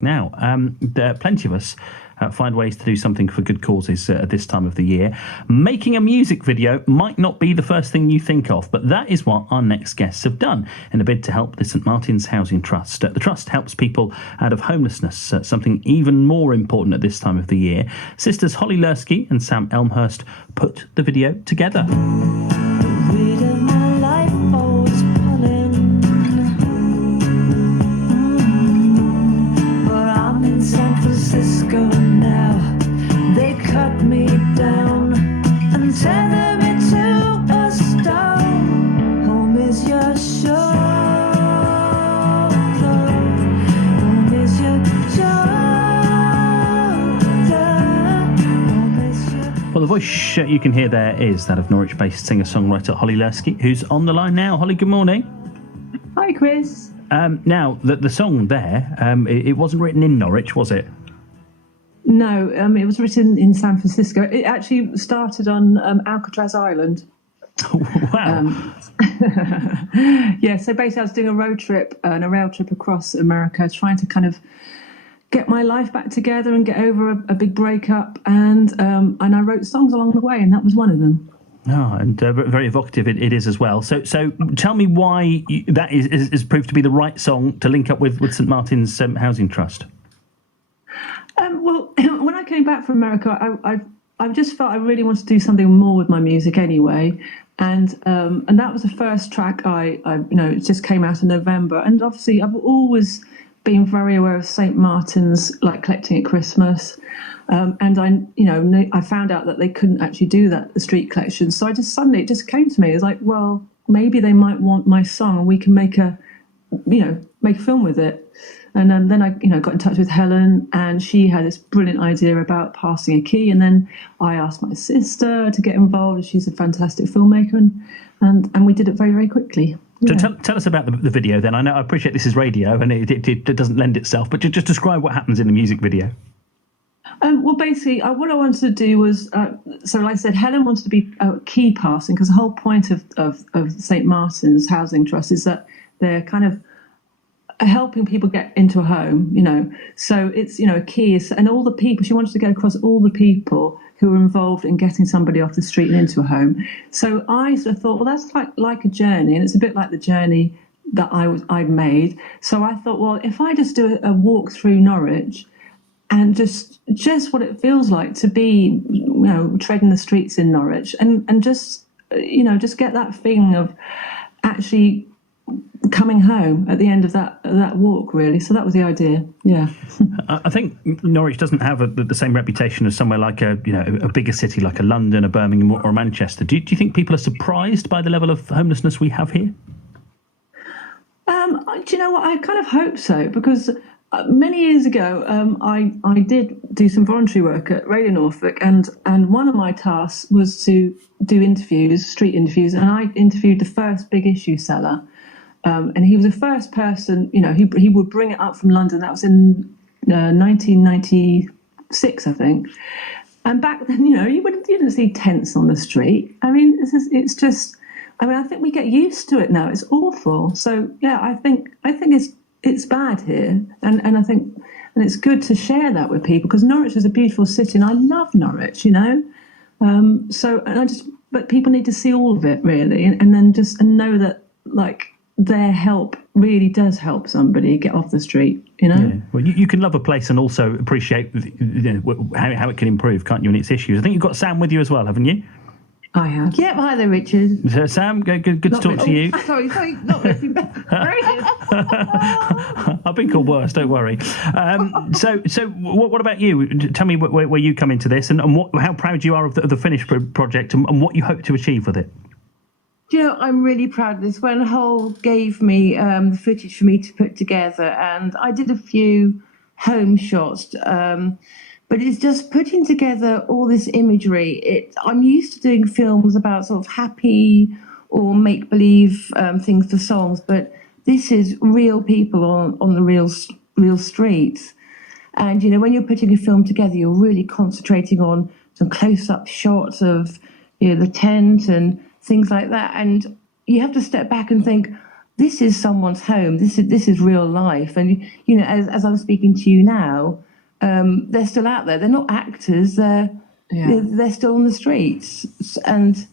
Now, there are plenty of us find ways to do something for good causes at this time of the year. Making a music video might not be the first thing you think of, but that is what our next guests have done in a bid to help the St Martin's Housing Trust. The Trust helps people out of homelessness, something even more important at this time of the year. Sisters Holly Lursky and Sam Elmhurst put the video together. San Francisco now, they cut me down and tether me to a stone. Home is your shoulder, home is your shoulder. Well, the voice you can hear there is that of Norwich-based singer-songwriter Holly Lursky, who's on the line now. Holly, good morning. Hi, Chris. Now, the song there, it wasn't written in Norwich, was it? No, it was written in San Francisco. It actually started on Alcatraz Island. Wow. Yeah, so basically I was doing a road trip and a rail trip across America, trying to kind of get my life back together and get over a big breakup. And I wrote songs along the way, and that was one of them. Oh, and very evocative it is as well. So tell me why that is proved to be the right song to link up with St Martin's Housing Trust. Well, when I came back from America, I just felt I really wanted to do something more with my music anyway, and that was the first track it just came out in November, and obviously I've always been very aware of St Martin's, like collecting at Christmas. And I found out that they couldn't actually do that, the street collection. So it just came to me. It was like, well, maybe they might want my song and we can make a film with it. And then I, got in touch with Helen, and she had this brilliant idea about passing a key. And then I asked my sister to get involved. She's a fantastic filmmaker, and we did it very, very quickly. Yeah. So tell us about the video then. I appreciate this is radio and it doesn't lend itself, but just describe what happens in the music video. Well, basically, what I wanted to do was, so like I said, Helen wanted to be key passing, because the whole point of St Martin's Housing Trust is that they're kind of helping people get into a home, So it's, a key is, and all the people, she wanted to get across all the people who were involved in getting somebody off the street and into a home. So I sort of thought, well, that's like a journey, and it's a bit like the journey that I'd made. So I thought, well, if I just do a walk through Norwich, and just what it feels like to be, treading the streets in Norwich, and just get that feeling of actually coming home at the end of that walk, really. So that was the idea. Yeah. I think Norwich doesn't have the same reputation as somewhere like a bigger city like a London, a Birmingham, or Manchester. Do you think people are surprised by the level of homelessness we have here? Do you know what? I kind of hope so, because many years ago, I did do some voluntary work at Radio Norfolk, and one of my tasks was to do street interviews, and I interviewed the first big issue seller, and he was the first person, he would bring it up from London. That was in 1996, I think. And back then, you didn't see tents on the street. I mean, I think we get used to it now. It's awful. So yeah, I think it's bad here, and I think, and it's good to share that with people, because Norwich is a beautiful city, and I love Norwich, but people need to see all of it, really, and then know that, like, their help really does help somebody get off the street, Yeah. Well, you can love a place and also appreciate how it can improve, can't you, and its issues. I think you've got Sam with you as well, haven't you? I have. Yep, hi there, Richard. So, Sam, good to talk to you. Sorry, not Richard. I've been called worse, don't worry. So what about you? Tell me where you come into this, and how proud you are of the finished project, and what you hope to achieve with it. I'm really proud of this. When Hull gave me the footage for me to put together, and I did a few home shots, but it's just putting together all this imagery. I'm used to doing films about sort of happy or make-believe things for songs, but this is real people on the real streets. And, when you're putting a film together, you're really concentrating on some close-up shots of, the tent and things like that. And you have to step back and think, this is someone's home. This is real life. And you know, as I'm speaking to you now, they're still out there. They're not actors. They're still on the streets. And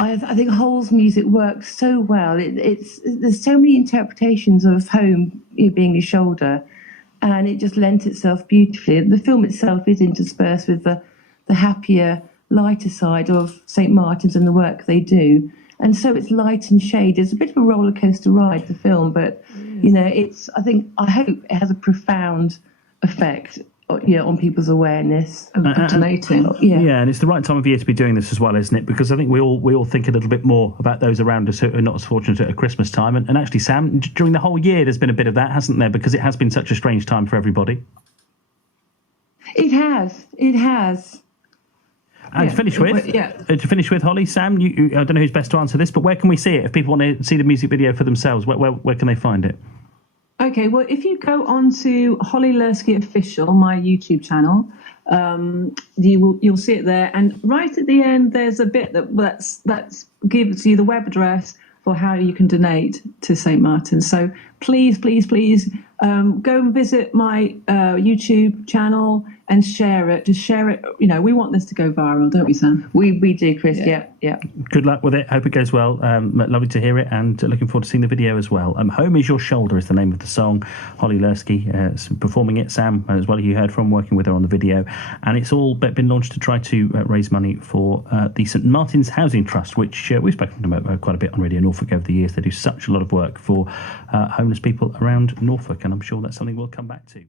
I think Hull's music works so well. There's so many interpretations of home being your shoulder, and it just lent itself beautifully. The film itself is interspersed with the happier, lighter side of St. Martin's and the work they do. And so it's light and shade. It's a bit of a roller coaster ride, the film, but you know, I hope it has a profound effect, on people's awareness of donating. Yeah, and it's the right time of year to be doing this as well, isn't it? Because I think we all think a little bit more about those around us who are not as fortunate at Christmas time. And actually, Sam, during the whole year, there's been a bit of that, hasn't there? Because it has been such a strange time for everybody. It has. And to finish with, Holly, Sam, I don't know who's best to answer this, but where can we see it? If people want to see the music video for themselves, where can they find it? Okay, well, if you go on to Holly Lursky Official, my YouTube channel, you'll see it there. And right at the end, there's a bit that gives you the web address for how you can donate to St. Martin's. So please, please, please go and visit my YouTube channel and share it. Just share it. You know, we want this to go viral, don't we, Sam? We do, Chris. Yeah. Good luck with it. Hope it goes well. Lovely to hear it, and looking forward to seeing the video as well. Home is Your Shoulder is the name of the song. Holly Lursky performing it. Sam, as well, you heard from, working with her on the video. And it's all been launched to try to raise money for the St. Martin's Housing Trust, which we've spoken about quite a bit on Radio Norfolk over the years. They do such a lot of work for homeless people around Norfolk, and I'm sure that's something we'll come back to.